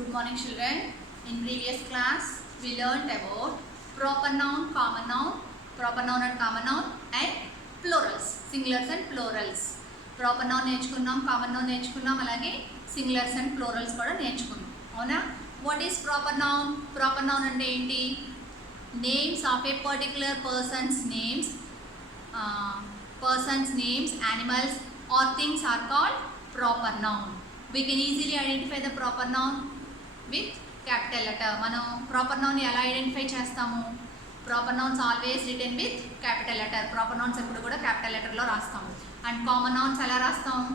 Good morning, children. In previous class, we learned about proper noun, common noun, proper noun and common noun, and plurals, singulars and plurals. Proper noun నేర్చుకున్నాం, common noun నేర్చుకున్నాం, అలాగే singulars and plurals కూడా నేర్చుకున్నాం. అవునా? What is proper noun? Proper noun అంటే ఏంటి? Names of a particular person's names, animals or things are called proper noun. We can easily identify the proper noun with capital letter. మనం proper noun ఎలా identify చేస్తాము? Proper nouns always written with capital letter. Proper nouns ఎప్పుడు కూడా capital letter లో రాస్తాము. And common nouns ఎలా రాస్తాము?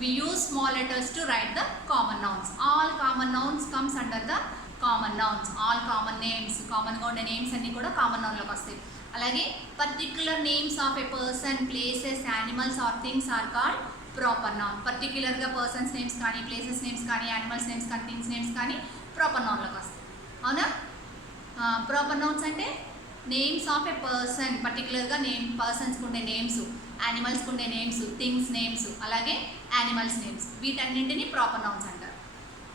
We use small letters to write the common nouns. All common nouns comes under the common nouns. All common names, common గా ఉండే names అన్ని కూడా కామన్ నౌన్ లోకి వస్తాయి. అలాగే particular names of a person, places, animals or things are called proper noun. పర్టిక్యులర్గా persons names కానీ, places names కానీ, యానిమల్స్ నేమ్స్ కానీ, థింగ్స్ నేమ్స్ కానీ ప్రాపర్ నౌన్లోకి వస్తాయి. అవునా? ప్రాపర్ నౌన్స్ అంటే నేమ్స్ ఆఫ్ ఎ పర్సన్, పర్టికులర్గా పర్సన్స్కి ఉండే నేమ్స్, యానిమల్స్కి ఉండే నేమ్స్, థింగ్స్ నేమ్స్, అలాగే యానిమల్స్ నేమ్స్, వీటన్నింటినీ ప్రాపర్ నౌన్స్ అంటారు.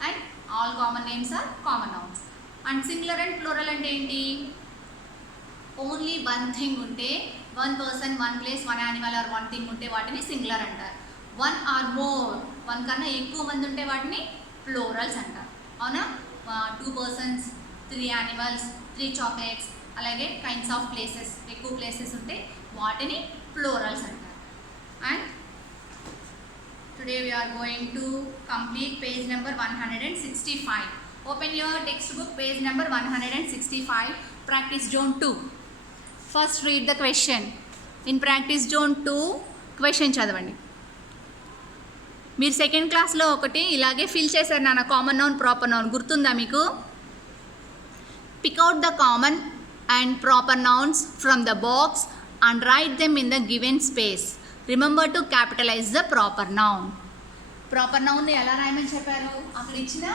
And all common names are common nouns. And singular and plural అంటే ఏంటి? ఓన్లీ వన్ థింగ్ ఉంటే, one person, one place, one animal or one thing ఉంటే వాటిని సింగులర్ అంటారు. One or more, one కన్నా ఎక్కువ మంది ఉంటే వాటిని ప్లూరల్స్ అంటారు. అవునా? 2 persons, 3 animals, 3 chocolates, అలాగే కైండ్స్ ఆఫ్ ప్లేసెస్, ఎక్కువ ప్లేసెస్ ఉంటే వాటిని ప్లూరల్స్ అంటారు. And today we are going to complete page number 165. Open your textbook, page number 165, practice zone 2. First read the question. In practice zone 2 question చదవండి. మీరు second క్లాస్లో ఒకటి ఇలాగే ఫిల్ చేశారు నాన్న, కామన్ నౌన్, ప్రాపర్ నౌన్. గుర్తుందా మీకు? Pick out the common and proper nouns from the box and write them in the given space. Remember to capitalize the proper noun. Proper నౌన్ని ఎలా రాయమని చెప్పారు? అక్కడ ఇచ్చిన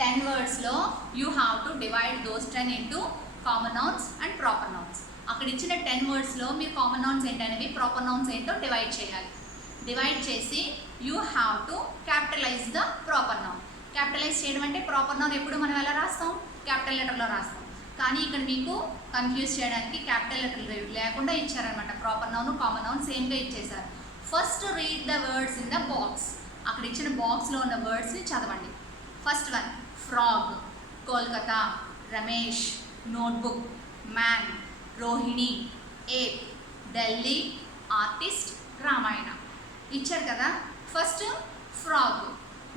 10 wordsలో you have to divide those 10 into common nouns and proper nouns. అక్కడ ఇచ్చిన 10 wordsలో మీరు కామన్ నౌన్స్ ఏంటనేవి, ప్రాపర్ నౌన్స్ ఏంటో డివైడ్ చేయాలి. డివైడ్ చేసి you have to capitalize the proper noun. Capitalise చేయడం అంటే ప్రాపర్ నౌన్ ఎప్పుడు మనం ఎలా రాస్తాం? క్యాపిటల్ లెటర్లో రాస్తాం. కానీ ఇక్కడ మీకు కన్ఫ్యూజ్ చేయడానికి క్యాపిటల్ లెటర్ లేకుండా ఇచ్చారనమాట. ప్రాపర్ నౌన్, కామన్ నౌన్ సేమ్గా ఇచ్చేసారు. First read the words in the box. అక్కడ ఇచ్చిన బాక్స్లో ఉన్న వర్డ్స్ని చదవండి. First one, frog, Kolkata, Ramesh, notebook, man, Rohini, ape, Delhi, artist, Ramayana ఇచ్చారు కదా. ఫస్ట్ ఫ్రాగ్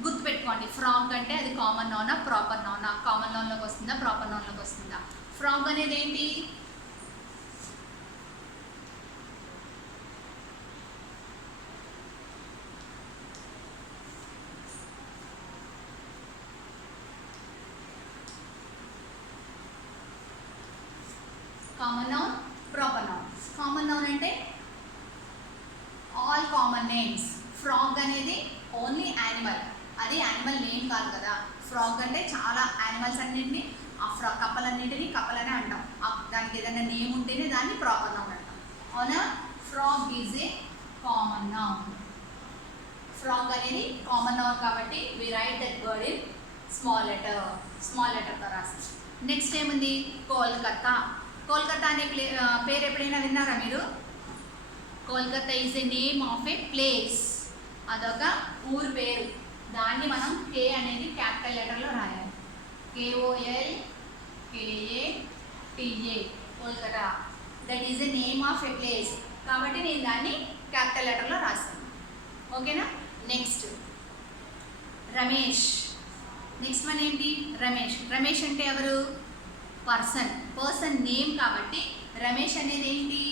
గుర్తుపెట్టుకోండి. ఫ్రాగ్ అంటే అది కామన్ నౌనా, ప్రాపర్ నౌనా? కామన్ నౌన్లోకి వస్తుందా, ప్రాపర్ నౌన్లోకి వస్తుందా? ఫ్రాగ్ అనేది ఏంటి? Common noun, proper noun. Common noun అంటే ఆల్ కామన్ నేమ్స్. ఫ్రాగ్ అనేది ఓన్లీ యానిమల్, అది యానిమల్ నేమ్ కాదు కదా. ఫ్రాగ్ అంటే చాలా యానిమల్స్ అన్నింటినీ, ఆ కప్పలన్నింటినీ కప్పలనే అంటాం. దానికి ఏదైనా నేమ్ ఉంటేనే దాన్ని ప్రాపర్ నౌన్ అంటాం. అవునా? Frog is a common noun. Frog అనేది కామన్ నౌన్ కాబట్టి we write that word in small లెటర్తో రాస్తాం. నెక్స్ట్ ఏముంది? కోల్కతా. కోల్కతా అనే పేరు ఎప్పుడైనా విన్నారా మీరు? Kolkata is a name of A place. అదొక ఊరు పేరు. దాన్ని మనం కే అనేది క్యాపిటల్ లెటర్లో రాయాలి. KOLKATA, Kolkata. That is a name of a place కాబట్టి నేను దాన్ని క్యాపిటల్ లెటర్లో రాస్తాను. ఓకేనా? నెక్స్ట్ రమేష్. నెక్స్ట్ వన్ ఏంటి? రమేష్. రమేష్ అంటే ఎవరు? పర్సన్ నేమ్ కాబట్టి రమేష్ అనేది ఏంటి?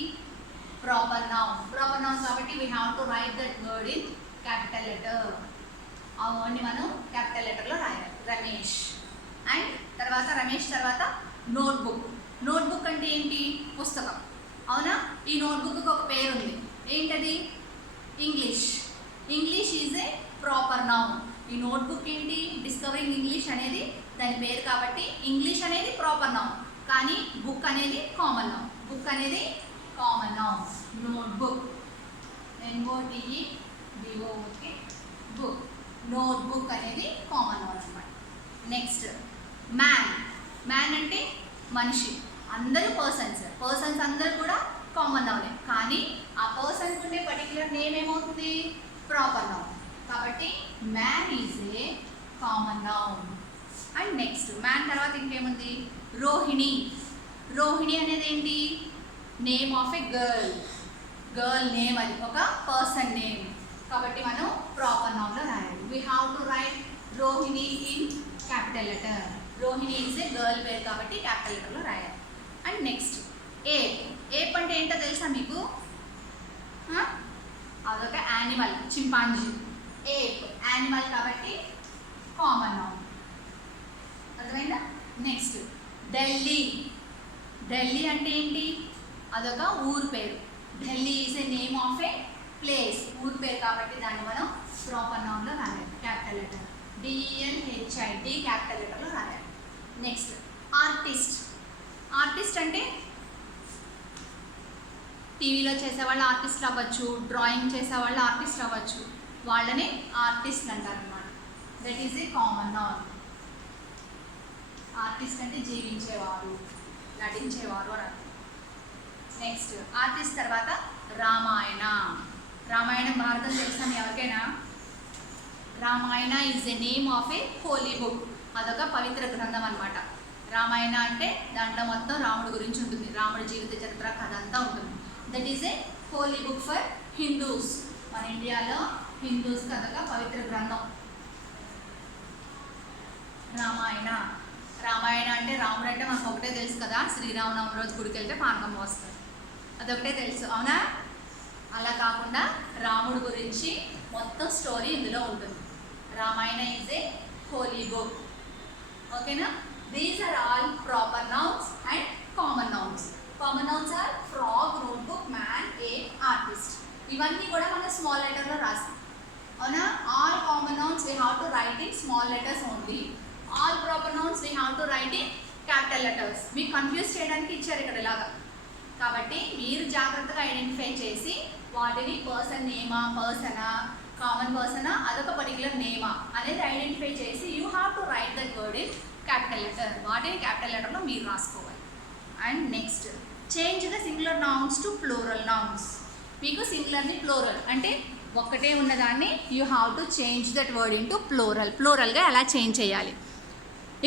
ప్రాపర్ నౌన్ కాబట్టి we have to write that word in capital letter. ఆ వర్డ్ని మనం క్యాపిటల్ లెటర్లో రాయాలి, రమేష్. అండ్ తర్వాత రమేష్ తర్వాత నోట్బుక్ అంటే ఏంటి? పుస్తకం. అవునా? ఈ నోట్బుక్కి ఒక పేరు ఉంది. ఏంటది? English is a proper noun. ఈ నోట్బుక్ ఏంటి? డిస్కవరింగ్ ఇంగ్లీష్ అనేది దాని పేరు కాబట్టి ఇంగ్లీష్ అనేది ప్రాపర్ నౌన్, కానీ బుక్ అనేది common noun. Notebook, NOTEBOOK, book. Notebook అనేది కామన్ నౌన్ అనమాట. Next man. మ్యాన్ అంటే మనిషి, అందరూ పర్సన్స్ అందరూ కూడా కామన్ నౌనే, కానీ ఆ పర్సన్ ఉండే పర్టికులర్ నేమ్ ఏమవుతుంది? Proper noun. కాబట్టి man is a common noun. And next man తర్వాత ఇంకేముంది? రోహిణి. రోహిణి అనేది ఏంటి? Name of a girl name, అది ఒక పర్సన్ నేమ్. కాబట్టి మనం ప్రాపర్ నౌన్లో రాయాలి. We have to write Rohini in capital letter. Rohini is a girl పేరు కాబట్టి క్యాపిటల్ లెటర్లో రాయాలి. అండ్ నెక్స్ట్ ఏప్. ఏప్ అంటే ఏంటో తెలుసా మీకు? అదొక యానిమల్, చింపాంజీ. ఏప్ యానిమల్ కాబట్టి కామన్ నౌన్. అర్థమైందా? నెక్స్ట్ ఢిల్లీ. ఢిల్లీ అంటే ఏంటి? అదొక ఊరు పేరు. Delhi is a name of A place, ఊరు పేరు కాబట్టి దాన్ని మనం ప్రాపర్ నౌన్లో రాయాలి. క్యాపిటల్ లెటర్ DELHI క్యాపిటల్ లెటర్లో రాయాలి. Next artist. ఆర్టిస్ట్ అంటే టీవీలో చేసేవాళ్ళు ఆర్టిస్ట్ అవ్వచ్చు, డ్రాయింగ్ చేసేవాళ్ళు ఆర్టిస్ట్ అవ్వచ్చు, వాళ్ళని ఆర్టిస్ట్ అంటారు అన్నమాట. That is a common noun. Artist అంటే జీవించేవారు, నటించేవారు అని అర్థం. నెక్స్ట్ ఆర్టిస్ట్ తర్వాత రామాయణ. రామాయణం భారతం తెలుసా మీ ఎవరికైనా? Ramayana is a name of A holy book. అదొక పవిత్ర గ్రంథం అనమాట. రామాయణ అంటే దాంట్లో మొత్తం రాముడి గురించి ఉంటుంది, రాముడి జీవిత చరిత్ర కథ అంతా ఉంటుంది. That is a holy book for Hindus. మన ఇండియాలో హిందూస్కి అదొక పవిత్ర గ్రంథం రామాయణ. రామాయణ అంటే రాముడు అంటే మనకు ఒకటే తెలుసు కదా, శ్రీరామనవమి రోజు గుడికి వెళ్తే పానకం పోస్తారు, అదొకటే తెలుసు, అవునా? అలా కాకుండా రాముడు గురించి మొత్తం స్టోరీ ఇందులో ఉంటుంది. Ramayana is a holy book. ఓకేనా? These are all proper nouns and common nouns. Common nouns are frog, notebook, man, ape, artist. ఇవన్నీ కూడా మనం స్మాల్ లెటర్లో రాస్తాం, అవునా? All common nouns we have to write in small letters only. All proper nouns we have to write in capital letters. మీకు confuse చేయడానికి ఇచ్చారు ఇక్కడ ఇలాగా. కాబట్టి మీరు జాగ్రత్తగా ఐడెంటిఫై చేసి వాటిని పర్సన్ నేమా, పర్సనా, కామన్ పర్సనా, అదొక పర్టికులర్ నేమా అనేది ఐడెంటిఫై చేసి you have to write that word in capital letter. వాటిని క్యాపిటల్ లెటర్లో మీరు రాసుకోవాలి. And next change the singular nouns to plural nouns. మీకు సింగులర్ని ప్లూరల్ అంటే ఒక్కటే ఉన్నదాన్ని you have to change that word into plural. ప్లూరల్గా ఎలా చేంజ్ చేయాలి?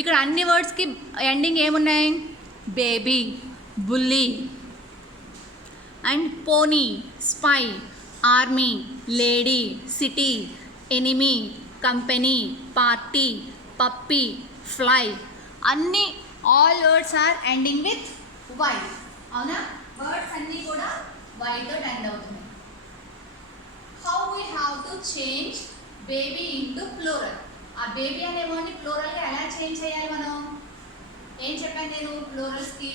ఇక్కడ అన్ని వర్డ్స్కి ఎండింగ్ ఏమున్నాయి? Baby, bully and pony, spy, army, lady, city, enemy, company, party, puppy, fly. అన్ని all words are ending with why, అవునా? వర్డ్స్ అన్నీ కూడా వైతో ఎండ్ అవుతున్నాయి. How we have to change baby into plural. ఆ బేబీ అనే వర్డ్ని ప్లూరల్గా ఎలా చేంజ్ చేయాలి మనం? ఏం చెప్పాను నేను? ప్లూరల్స్కి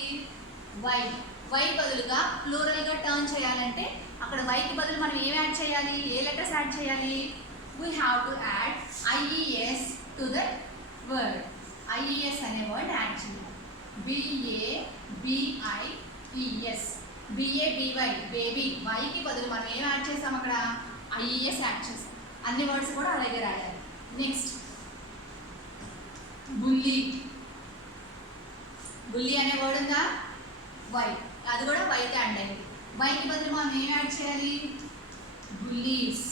వై బదులుగా ప్లూరల్గా టర్న్ చేయాలంటే అక్కడ వైకి బదులు మనం ఏం యాడ్ చేయాలి? ఏ లెటర్స్ యాడ్ చేయాలి? We have to add IES to that word. IES అనే వర్డ్ యాడ్ చేయాలి. BABIES, BABY baby. వైకి బదులు మనం ఏం యాడ్ చేసాం? అక్కడ IES యాడ్ చేసాం. అన్ని వర్డ్స్ కూడా అలాగే రాయాలి. Next bully. బుల్లీ అనే వర్డ్ ఉందా? వై, అది కూడా వైకి యాడ్ అయింది. వైకి బదులు మనం ఏం యాడ్ చేయాలి? Bullies,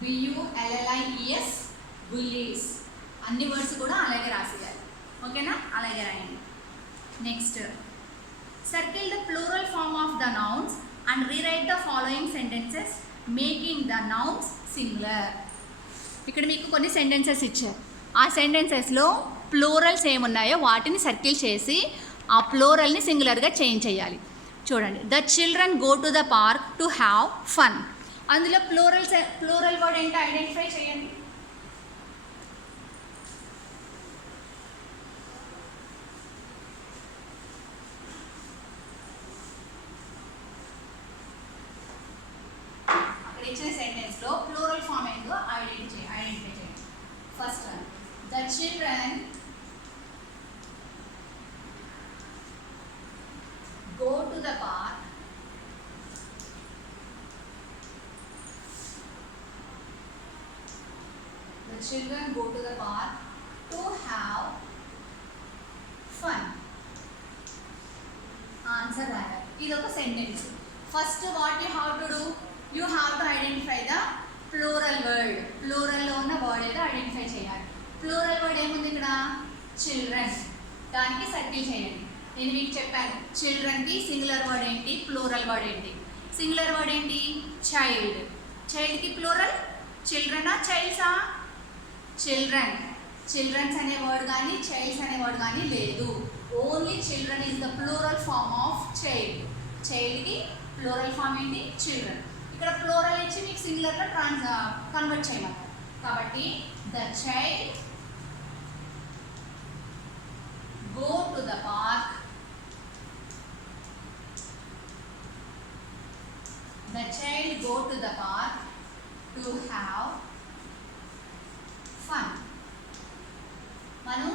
BULLIES, bullies. అన్ని వర్డ్స్ కూడా అలాగే రాసేయాలి. ఓకేనా? అలాగే రాయండి. Next circle the plural form of the nouns and rewrite the following sentences making the nouns singular. ఇక్కడ మీకు కొన్ని సెంటెన్సెస్ ఇచ్చారు. ఆ సెంటెన్సెస్లో ప్లూరల్స్ ఏమున్నాయో వాటిని సర్కిల్ చేసి ఆ ప్లూరల్ని సింగులర్గా చేంజ్ చేయాలి. చూడండి, the children go to the park to have fun. అందులో ప్లూరల్ వర్డ్ ఏంటో ఐడెంటిఫై చేయండి. అక్కడ ఇచ్చిన సెంటెన్స్లో ప్లూరల్ ఫామ్ ఏంటో ఐడెంటిఫై చేయండి. First one, the children go to the park the children go to the park to have fun. Answer రాయాలి. ఇది ఒక sentence. First what you have to do, you have to identify the plural word. ప్లూరల్లో ఉన్న word ఏదో identify చేయాలి. Plural word ఏముంది ఇక్కడ, children. దానికి సర్కిల్ చేయండి. నేను మీకు చెప్పాను చిల్డ్రన్కి సింగులర్ వర్డ్ ఏంటి, ప్లూరల్ వర్డ్ ఏంటి. సింగులర్ వర్డ్ ఏంటి, చైల్డ్. చైల్డ్కి ప్లూరల్ చిల్డ్రనా చైల్డ్సా? చిల్డ్రన్. చిల్డ్రన్స్ అనే వర్డ్ కానీ చైల్డ్స్ అనే వర్డ్ కానీ లేదు. Only children is the plural form of child. చైల్డ్కి ప్లూరల్ ఫార్మ్ ఏంటి, చిల్డ్రన్. ఇక్కడ ప్లూరల్ ఇచ్చి మీకు సింగులర్గా కన్వర్ట్ చేయమంటారు. కాబట్టి the child go to the park. The child go to the park to have fun. మనం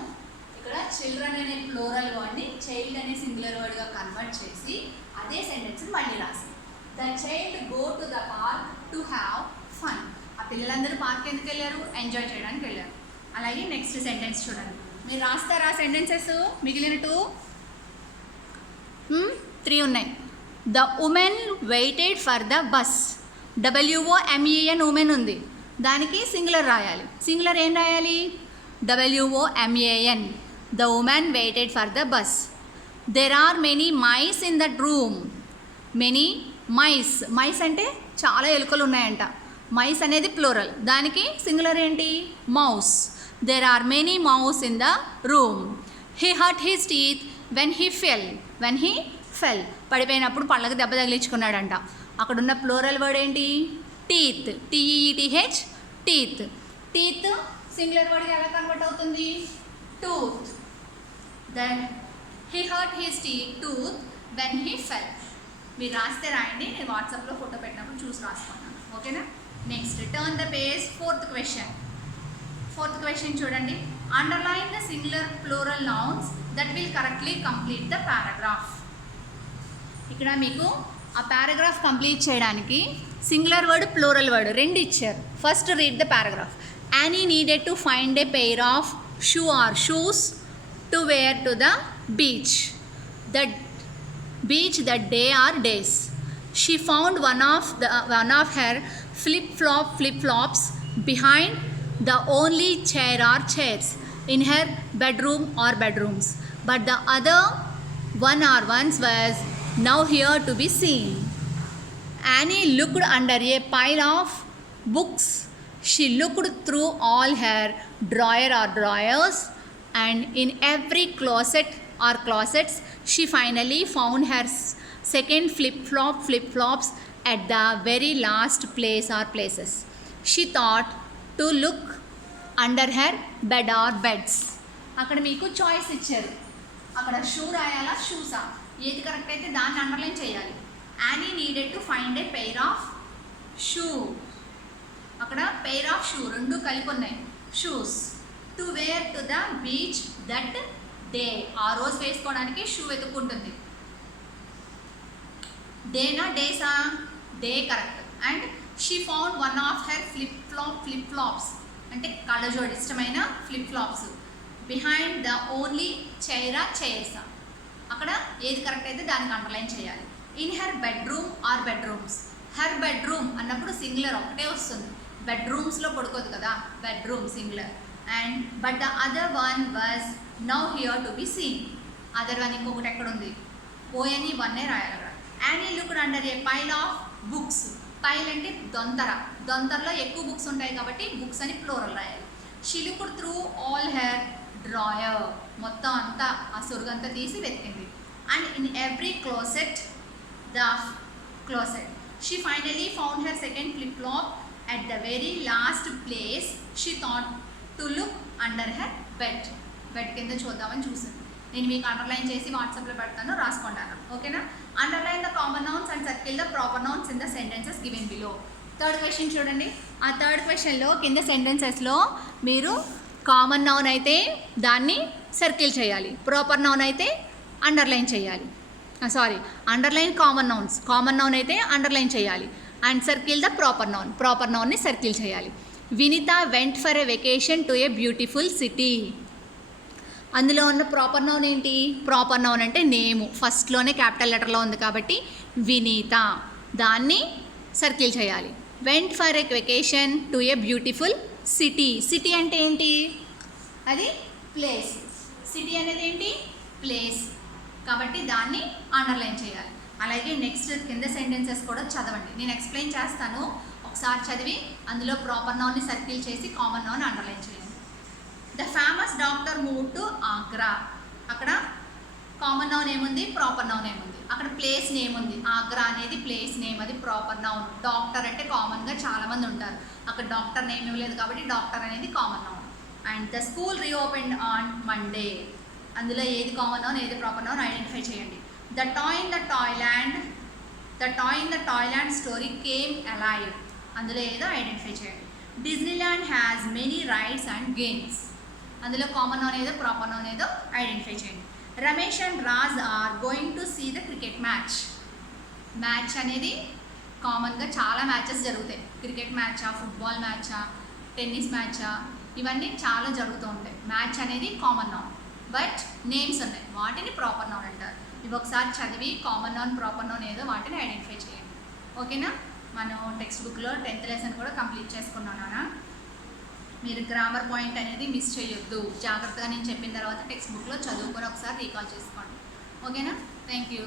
ఇక్కడ చిల్డ్రన్ అనే ప్లూరల్ వర్డ్ని చైల్డ్ అనే సింగులర్ వర్డ్గా కన్వర్ట్ చేసి అదే సెంటెన్స్ మళ్ళీ రాసి the child go to the park to have fun. ఆ పిల్లలందరూ పార్క్ ఎందుకు వెళ్ళారు, ఎంజాయ్ చేయడానికి వెళ్ళారు. అలాగే నెక్స్ట్ సెంటెన్స్ చూడండి. మీరు రాస్తారా సెంటెన్సెస్? మిగిలిన 3 ఉన్నాయి. The women waited for the bus. WOMEN women ఉంది, దానికి సింగులర్ రాయాలి. సింగులర్ ఏం రాయాలి, WOMAN. The women waited for the bus. There are many mice in that room. Many mice. Mice అంటే చాలా ఎలుకలు ఉన్నాయంట. మైస్ అనేది ప్లూరల్, దానికి సింగులర్ ఏంటి, mouse. There are many mouse in the room. He hurt his teeth when he fell. When he fell. పడిపోయినప్పుడు పళ్ళకి దెబ్బ తగిలించుకున్నాడంట. అక్కడ ఉన్న ప్లూరల్ వర్డ్ ఏంటి, teeth. TEETH. Teeth. Teeth singular వర్డ్గా ఎలా కన్వర్ట్ అవుతుంది, tooth. Then he hurt his tooth when he fell. మీరు రాస్తే రాయండి, నేను వాట్సాప్లో ఫోటో పెట్టినప్పుడు చూసి రాసుకున్నాను. ఓకేనా. Next turn the page. Fourth question చూడండి. Underline the singular plural nouns that will correctly complete the paragraph. ఇక్కడ మీకు ఆ పారాగ్రాఫ్ కంప్లీట్ చేయడానికి సింగులర్ వర్డ్ ప్లూరల్ వర్డ్ రెండు ఇచ్చారు. First read the paragraph. Annie needed to find a pair of shoes to wear to the beach. That day or days. She found one of her flip-flops behind the only chair or chairs in her bedroom or bedrooms, but the other one or ones was nowhere to be seen. Annie looked under a pile of books. She looked through all her drawers and in every closet or closets. She finally found her second flip-flops at the very last place or places. She thought to look under her bed or beds. అక్కడ మీకు choice ఇచ్చారు. అక్కడ shoe రాయాలా షూసా, ఏది correct అయితే దాన్ని underline చేయాలి. Annie needed to find a pair of shoe. అక్కడ pair of shoe రెండు కలిపి ఉన్నాయి. Shoes to wear to the beach that day. ఆ రోజు వేసుకోవడానికి షూ వెతుక్కుంటుంది. డేనా డేసా, day correct. And she found one of her flip-flops అంటే కళ్ళజోడు ఇష్టమైన ఫ్లిప్-ఫ్లాప్స్. బిహైండ్ ద ఓన్లీ చైర్సా, అక్కడ ఏది కరెక్ట్ అయితే దానికి అండర్లైన్ చేయాలి. In her bedroom or bedrooms. Her bedroom అన్నప్పుడు సింగులర్ ఒకటే వస్తుంది, బెడ్రూమ్స్లో పడుకోదు కదా, bedroom singular. And but the other one was now here to be seen. Other one ఇంకొకటి ఎక్కడ ఉంది, ఓఎన్ఈ వన్నే రాయాలి అక్కడ. అండ్ ఈ looked under A pile of books. Pile అంటే దొంతరలో ఎక్కువ బుక్స్ ఉంటాయి కాబట్టి బుక్స్ అని ప్లూరల్ రాయాలి. She looked through all her drawer. మొత్తం అంతా ఆ సొరుగంతా తీసి వెతికింది. And in every closet she finally found her second flip-flop at the very last place. She thought to look under her bed. Bed కింద చూద్దామని చూసింది. నేను మీకు అండర్లైన్ చేసి వాట్సాప్లో పెడతాను, రాసుకుంటాను. ఓకేనా. Underline the common nouns and circle the proper nouns in the sentences given below. Third question చూడండి. ఆ థర్డ్ క్వశ్చన్లో కింద సెంటెన్సెస్లో మీరు కామన్ నౌన్ అయితే దాన్ని సర్కిల్ చేయాలి, ప్రాపర్ నౌన్ అయితే అండర్లైన్ చేయాలి. అండర్లైన్ కామన్ నౌన్ అయితే అండర్లైన్ చేయాలి. And circle the proper noun circle చేయాలి. Vinita went for a vacation to a beautiful city. అందులో ఉన్న ప్రాపర్ నౌన్ ఏంటి? ప్రాపర్ నౌన్ అంటే నేము, ఫస్ట్లోనే క్యాపిటల్ లెటర్లో ఉంది కాబట్టి వినీత. దాన్ని సర్కిల్ చేయాలి. Vent for a vacation to a beautiful city. City అంటే ఏంటి? అది ప్లేస్. సిటీ అనేది ఏంటి? ప్లేస్. కాబట్టి దాన్ని అండర్లైన్ చేయాలి. అలాగే నెక్స్ట్ కింద సెంటెన్సెస్ కూడా చదవండి. నేను ఎక్స్ప్లెయిన్ చేస్తాను, ఒకసారి చదివి అందులో ప్రాపర్ నౌన్ని సర్కిల్ చేసి కామన్ నౌన్ అండర్లైన్ చేయండి. The famous doctor move to Agra. అక్కడ కామన్ నౌన్ ఏముంది? ప్రాపర్ నౌన్ ఏముంది? అక్కడ ప్లేస్ నేమ్ ఉంది. ఆగ్రా అనేది ప్లేస్ నేమ్, అది ప్రాపర్ నౌన్. డాక్టర్ అంటే కామన్గా చాలామంది ఉంటారు, అక్కడ డాక్టర్ నేమ్ ఇవ్వలేదు కాబట్టి డాక్టర్ అనేది common noun. And the school reopened on Monday. అందులో ఏది కామన్ నౌన్, ఏది ప్రాపర్ నౌన్ ఐడెంటిఫై చేయండి. The toy in the Toyland story came alive. అందులో ఏదో ఐడెంటిఫై చేయండి. Disneyland has many rides and games. అందులో కామన్ నౌన్ ఏదో, ప్రాపర్ నౌన్ ఏదో ఐడెంటిఫై చేయండి. Ramesh and Raj are going to see the cricket match. Match అనేది కామన్గా చాలా మ్యాచెస్ జరుగుతాయి. క్రికెట్ మ్యాచా, ఫుట్బాల్ మ్యాచా, టెన్నిస్ మ్యాచా, ఇవన్నీ చాలా జరుగుతూ ఉంటాయి. మ్యాచ్ అనేది కామన్ నౌన్, బట్ నేమ్స్ ఉన్నాయి, వాటిని ప్రాపర్ నౌన్ అంటారు. ఇవి ఒకసారి చదివి కామన్ నౌన్, ప్రాపర్ నౌన్ ఏదో వాటిని ఐడెంటిఫై చేయండి. ఓకేనా? మనం టెక్స్ట్ బుక్లో 10th లెసన్ కూడా కంప్లీట్ చేసుకున్నానా? మీరు గ్రామర్ పాయింట్ అనేది మిస్ చేయొద్దు. జాగ్రత్తగా నేను చెప్పిన తర్వాత టెక్స్ట్ బుక్లో చదువుకొని ఒకసారి రీకాల్ చేసుకోండి. ఓకేనా? Thank you.